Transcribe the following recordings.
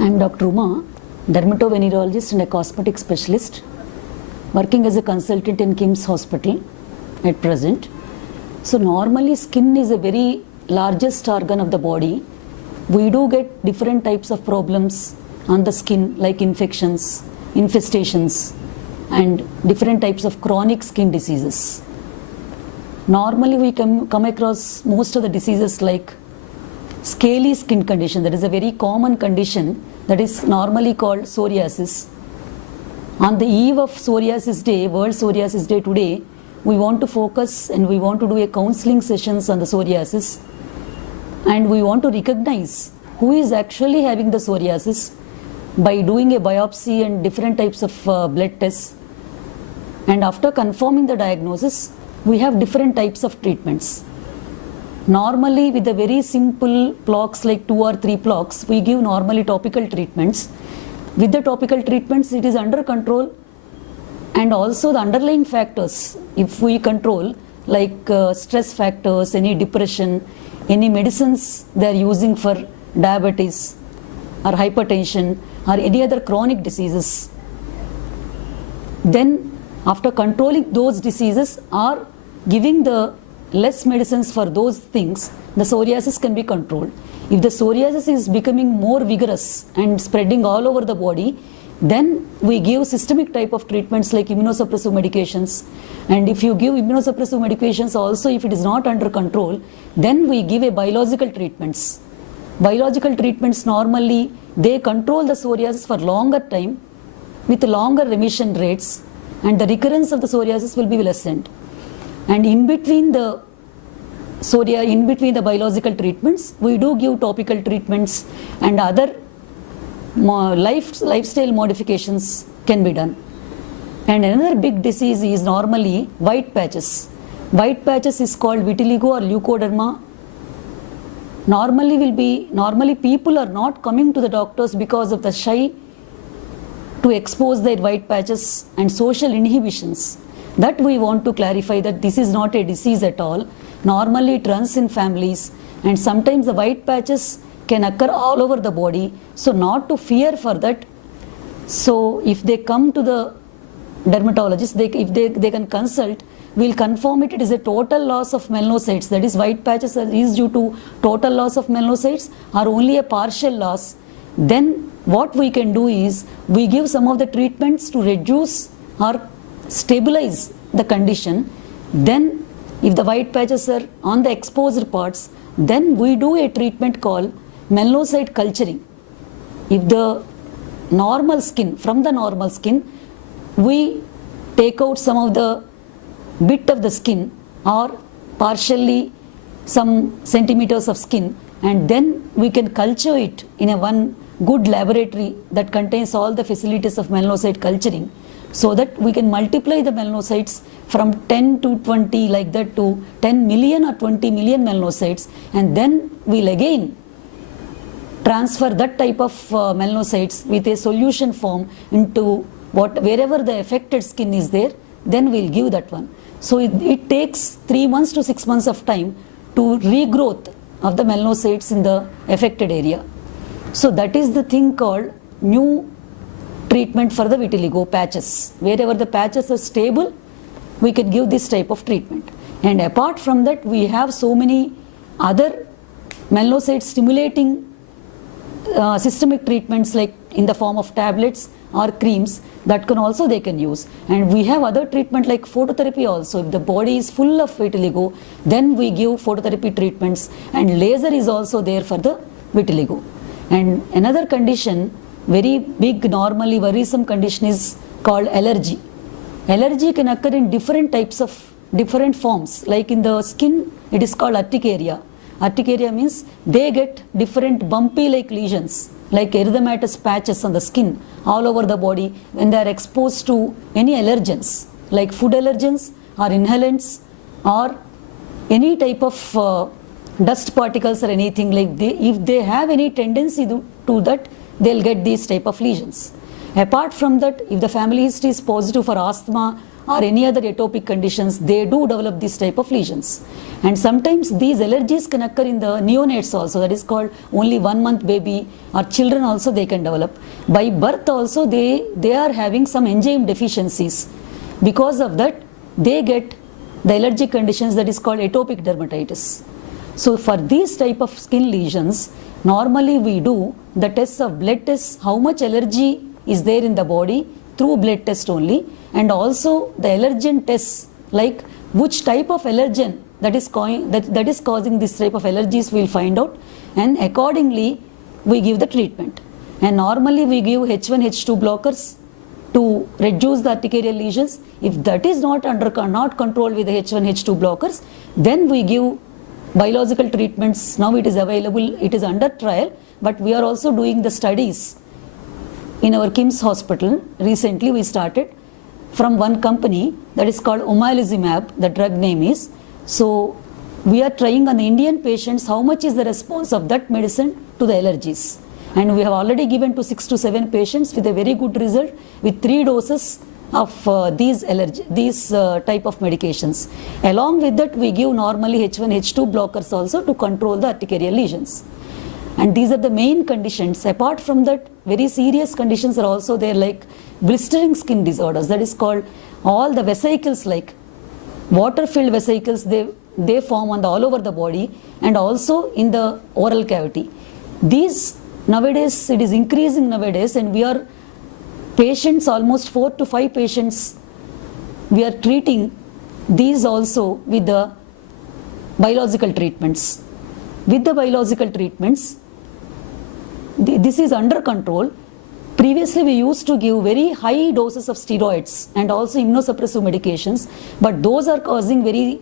I am Dr. Uma, dermatologist and a cosmetic specialist, working as a consultant in Kim's Hospital at present. So normally skin is a very largest organ of the body. We do get different types of problems on the skin like infections, infestations and different types of chronic skin diseases. Normally we come across most of the diseases like scaly skin condition, that is a very common condition that is normally called psoriasis. On the eve of Psoriasis Day, World Psoriasis Day today, we want to focus and we want to do a counseling sessions on the psoriasis, and we want to recognize who is actually having the psoriasis by doing a biopsy and different types of blood tests. And after confirming the diagnosis, we have different types of treatments. Normally with the very simple plaques like 2 or 3 plaques, we give normally topical treatments. With the topical treatments, it is under control, and also the underlying factors, if we control like stress factors, any depression, any medicines they are using for diabetes or hypertension or any other chronic diseases, then after controlling those diseases or giving the less medicines for those things, the psoriasis can be controlled. If the psoriasis is becoming more vigorous and spreading all over the body, then we give systemic type of treatments like immunosuppressive medications. And if you give immunosuppressive medications also, if it is not under control, then we give a biological treatments. Biological treatments normally, they control the psoriasis for longer time with longer remission rates, and the recurrence of the psoriasis will be lessened. And in between the biological treatments, we do give topical treatments and other lifestyle modifications can be done. And another big disease is normally white patches. White patches is called vitiligo or leukoderma. Normally people are not coming to the doctors because of the shy to expose their white patches and social inhibitions. That we want to clarify that this is not a disease at all. Normally it runs in families, and sometimes the white patches can occur all over the body, so not to fear for that. So if they come to the dermatologist, if they can consult, we'll confirm it is a total loss of melanocytes, that is white patches is due to total loss of melanocytes or only a partial loss. Then what we can do is we give some of the treatments to reduce or stabilize the condition. Then if the white patches are on the exposed parts, then we do a treatment called melanocyte culturing. If the normal skin, from the normal skin, we take out some of the bit of the skin or partially some centimeters of skin, and then we can culture it in a one good laboratory that contains all the facilities of melanocyte culturing, so that we can multiply the melanocytes from 10 to 20 like that to 10 million or 20 million melanocytes, and then we'll again transfer that type of melanocytes with a solution form into wherever the affected skin is there, then we'll give that one. So it takes 3 months to 6 months of time to regrowth of the melanocytes in the affected area. So that is the thing called new treatment for the vitiligo patches. Wherever the patches are stable, we can give this type of treatment. And apart from that, we have so many other melanocyte stimulating systemic treatments like in the form of tablets or creams that they can use. And we have other treatment like phototherapy also. If the body is full of vitiligo, then we give phototherapy treatments, and laser is also there for the vitiligo. And another condition, very big normally worrisome condition, is called allergy. Allergy can occur in different forms. Like in the skin, it is called urticaria. Urticaria means they get different bumpy like lesions, like erythematous patches on the skin all over the body when they are exposed to any allergens like food allergens or inhalants or any type of dust particles or anything like if they have any tendency to that, they'll get these type of lesions. Apart from that, if the family history is positive for asthma or any other atopic conditions, they do develop this type of lesions. And sometimes these allergies can occur in the neonates also, that is called only 1 month baby, or children also they can develop. By birth also they are having some enzyme deficiencies. Because of that, they get the allergic conditions that is called atopic dermatitis. So for these type of skin lesions, normally we do the tests of blood tests, how much allergy is there in the body through blood test only, and also the allergen tests, like which type of allergen that is causing this type of allergies we'll find out, and accordingly we give the treatment. And normally we give H1, H2 blockers to reduce the urticarial lesions. If that is not controlled with the H1, H2 blockers, then we give biological treatments. Now it is available, it is under trial, but we are also doing the studies in our KIMS hospital. Recently we started from one company that is called omalizumab, the drug name is. So we are trying on the Indian patients how much is the response of that medicine to the allergies. And we have already given to 6 to 7 patients with a very good result with 3 doses of these type of medications. Along with that, we give normally H1, H2 blockers also to control the urticarial lesions. And these are the main conditions. Apart from that, very serious conditions are also there, like blistering skin disorders, that is called all the vesicles, like water-filled vesicles, they form on all over the body and also in the oral cavity. These nowadays, it is increasing nowadays, and we are patients, almost 4 to 5 patients, we are treating these also with the biological treatments. With the biological treatments, this is under control. Previously we used to give very high doses of steroids and also immunosuppressive medications, but those are causing very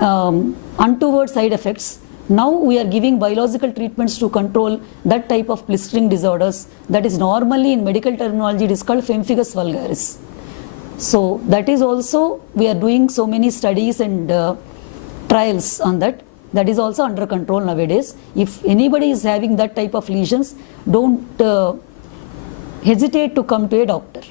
untoward side effects. Now we are giving biological treatments to control that type of blistering disorders, that is normally in medical terminology it is called pemphigus vulgaris. So that is also, we are doing so many studies and trials on that. That is also under control nowadays. If anybody is having that type of lesions, don't hesitate to come to a doctor.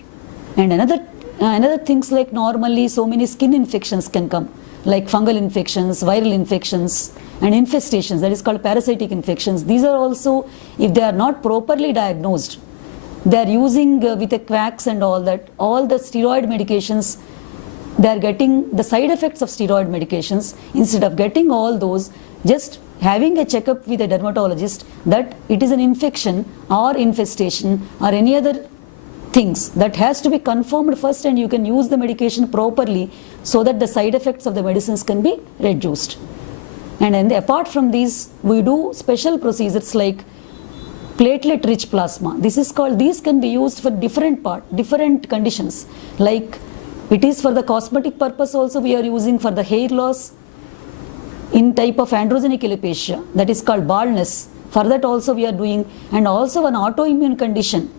And another things, like normally so many skin infections can come, like fungal infections, viral infections, and infestations, that is called parasitic infections. These are also, if they are not properly diagnosed, they are using with a quacks and all that, all the steroid medications, they are getting the side effects of steroid medications. Instead of getting all those, just having a checkup with a dermatologist that it is an infection or infestation or any other things, that has to be confirmed first, and you can use the medication properly so that the side effects of the medicines can be reduced. And apart from these, we do special procedures like platelet rich plasma. These can be used for different conditions, like it is for the cosmetic purpose also. We are using for the hair loss in type of androgenic alopecia, that is called baldness. For that also we are doing, and also an autoimmune condition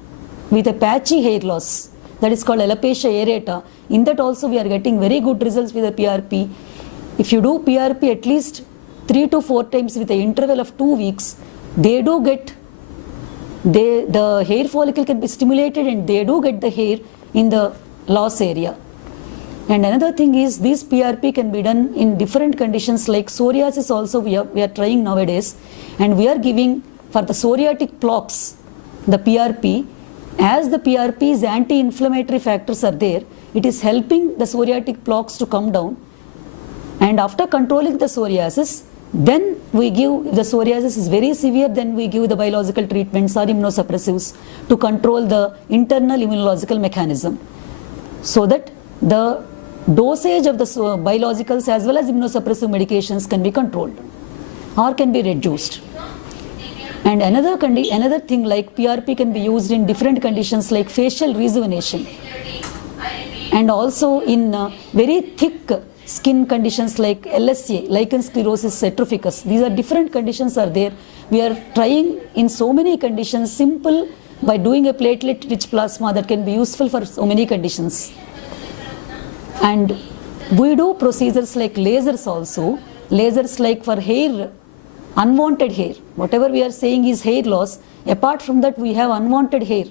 with a patchy hair loss, that is called alopecia areata. In that also we are getting very good results with the PRP. If you do PRP at least 3 to 4 times with an interval of 2 weeks, they do get, the hair follicle can be stimulated and they do get the hair in the loss area. And another thing is, this PRP can be done in different conditions, like psoriasis also we are trying nowadays, and we are giving for the psoriatic plaques the PRP. As the PRP's anti-inflammatory factors are there, it is helping the psoriatic plaques to come down, and after controlling the psoriasis, then we give, if the psoriasis is very severe, then we give the biological treatments or immunosuppressives to control the internal immunological mechanism, so that the dosage of the biologicals as well as immunosuppressive medications can be controlled or can be reduced. And another thing, like PRP can be used in different conditions like facial rejuvenation, and also in very thick skin conditions like LSA, lichen sclerosis atropicus. These are different conditions are there. We are trying in so many conditions, simple, by doing a platelet rich plasma that can be useful for so many conditions. And we do procedures like lasers also, lasers like for hair, unwanted hair. Whatever we are saying is hair loss. Apart from that, we have unwanted hair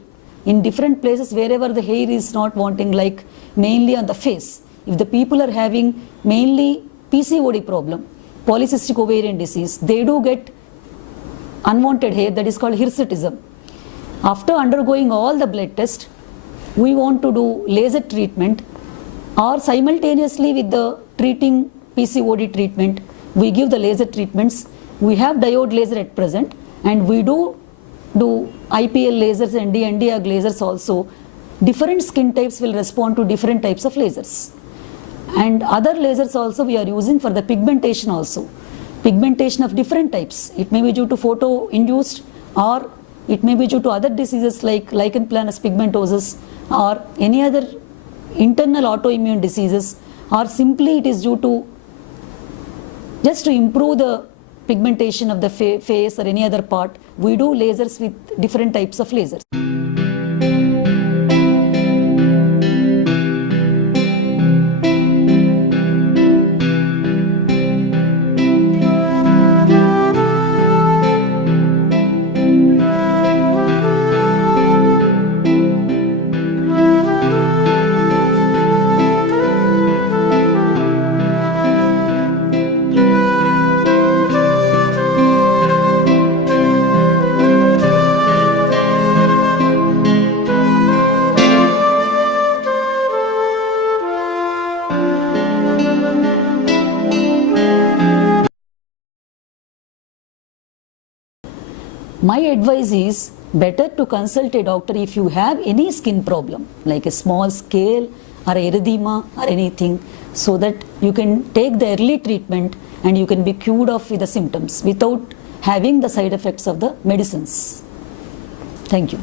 in different places wherever the hair is not wanting, like mainly on the face. If the people are having mainly PCOD problem, polycystic ovarian disease, they do get unwanted hair, that is called hirsutism. After undergoing all the blood test, we want to do laser treatment, or simultaneously with the treating PCOD treatment, we give the laser treatments. We have diode laser at present, and we do IPL lasers and Nd:YAG lasers also. Different skin types will respond to different types of lasers. And other lasers also we are using for the pigmentation also. Pigmentation of different types. It may be due to photo-induced, or it may be due to other diseases like lichen planus pigmentosus, or any other internal autoimmune diseases, or simply it is due to just to improve the pigmentation of the face or any other part. We do lasers with different types of lasers. My advice is better to consult a doctor if you have any skin problem, like a small scale or erythema or anything, so that you can take the early treatment and you can be cured of with the symptoms without having the side effects of the medicines. Thank you.